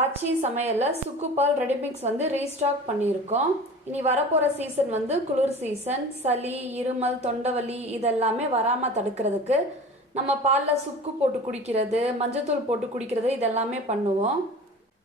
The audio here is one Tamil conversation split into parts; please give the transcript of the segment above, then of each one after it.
ஆச்சி சமையலில் சுக்குப்பால் ரெடிமிக்ஸ் வந்து ரீஸ்டாக் பண்ணியிருக்கோம். இனி வரப்போகிற சீசன் வந்து குளிர் சீசன் சளி இருமல் தொண்டவலி இதெல்லாமே வராமல் தடுக்கிறதுக்கு நம்ம பாலில் சுக்கு போட்டு குடிக்கிறது மஞ்சத்தூள் போட்டு குடிக்கிறது இதெல்லாமே பண்ணுவோம்.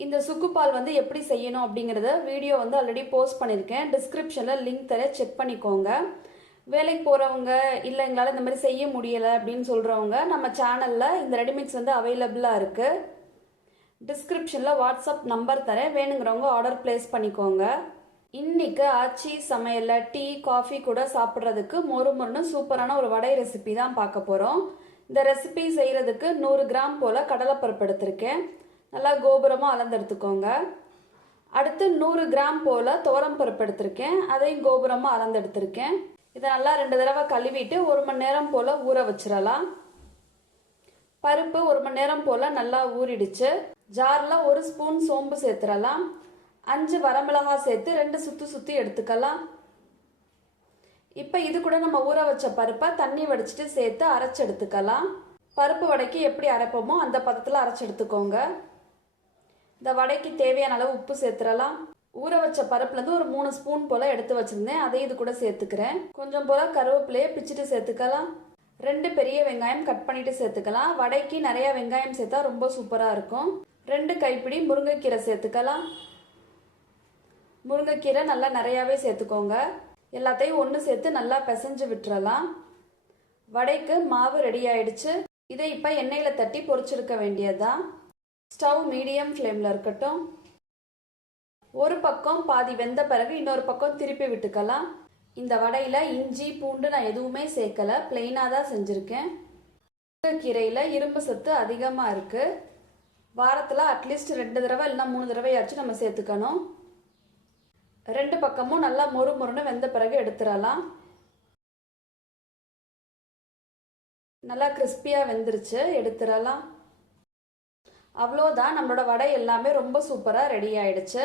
இந்த சுக்குப்பால் வந்து எப்படி செய்யணும் அப்படிங்கிறத வீடியோ வந்து ஆல்ரெடி போஸ்ட் பண்ணியிருக்கேன். டிஸ்கிரிப்ஷனில் லிங்க் தர செக் பண்ணிக்கோங்க. வேலைக்கு போகிறவங்க இல்லை எங்களால் இந்த மாதிரி செய்ய முடியலை அப்படின்னு சொல்கிறவங்க நம்ம சேனலில் இந்த ரெடிமிக்ஸ் வந்து அவைலபிளாக இருக்குது டிஸ்கிரிப்ஷனில் வாட்ஸ்அப் நம்பர் தரேன். வேணுங்கிறவங்க ஆர்டர் ப்ளேஸ் பண்ணிக்கோங்க. இன்னைக்கு ஆச்சி சமையலில் டீ காஃபி கூட சாப்பிட்றதுக்கு மொறு மொறுன்னு சூப்பரான ஒரு வடை ரெசிபி தான் பார்க்க போகிறோம் இந்த ரெசிபி செய்கிறதுக்கு நூறு கிராம் போல் கடலைப்பருப்பு எடுத்திருக்கேன். நல்லா கோபுரமாக அளந்தெடுத்துக்கோங்க. அடுத்து நூறு கிராம் போல் துவரம் பருப்பு எடுத்திருக்கேன். அதையும் கோபுரமாக அளந்தெடுத்திருக்கேன். இதை நல்லா ரெண்டு தடவை கழுவிட்டு ஒரு மணி நேரம் போல் ஊற வச்சிடலாம். பருப்பு ஒரு மணி நேரம் போல் நல்லா ஊறிடுச்சு. ஜாரில் ஒரு ஸ்பூன் சோம்பு சேர்த்துடலாம். அஞ்சு வரமிளகா சேர்த்து ரெண்டு சுற்றி சுற்றி எடுத்துக்கலாம். இப்போ இது கூட நம்ம ஊற வச்ச பருப்பை தண்ணி வடிச்சிட்டு சேர்த்து அரைச்சி எடுத்துக்கலாம். பருப்பு வடைக்கு எப்படி அரைப்போமோ அந்த பதத்தில் அரைச்சி எடுத்துக்கோங்க. இந்த வடைக்கு தேவையான அளவு உப்பு சேர்த்துடலாம். ஊற வச்ச பருப்புலேருந்து ஒரு மூணு ஸ்பூன் போல் எடுத்து வச்சுருந்தேன். அதை இது கூட சேர்த்துக்கிறேன். கொஞ்சம் போல் கருவேப்பிலையை பிச்சுட்டு சேர்த்துக்கலாம். ரெண்டு பெரிய வெங்காயம் கட் பண்ணிட்டு சேர்த்துக்கலாம். வடைக்கு நிறைய வெங்காயம் சேர்த்தா ரொம்ப சூப்பராக இருக்கும். ரெண்டு கைப்பிடி முருங்கைக்கீரை சேர்த்துக்கலாம். முருங்கைக்கீரை நல்லா நிறையாவே சேர்த்துக்கோங்க. எல்லாத்தையும் ஒன்று சேர்த்து நல்லா பிசைஞ்சு விட்டுறலாம். வடைக்கு மாவு ரெடி ஆயிடுச்சு. இதை இப்போ எண்ணெயில் தட்டி பொறிச்சிருக்க வேண்டியதுதான். ஸ்டவ் மீடியம் ஃப்ளேமில் இருக்கட்டும். ஒரு பக்கம் பாதி வெந்த பிறகு இன்னொரு பக்கம் திருப்பி விட்டுக்கலாம். இந்த வடையில் இஞ்சி பூண்டு நான் எதுவுமே சேர்க்கலை. பிளெயினாக தான் செஞ்சுருக்கேன். கீரையில் இரும்பு சத்து அதிகமாக இருக்குது வாரத்தில் அட்லீஸ்ட் ரெண்டு தடவை இல்லைன்னா மூணு தடவையாச்சும் நம்ம சேர்த்துக்கணும். ரெண்டு பக்கமும் நல்லா மொறு மொறுன்னு வெந்த பிறகு எடுத்துடலாம். நல்லா கிறிஸ்பியாக வெந்துருச்சு எடுத்துடலாம். அவ்வளோதான் நம்மளோட வடை எல்லாமே ரொம்ப சூப்பராக ரெடி ஆயிடுச்சு.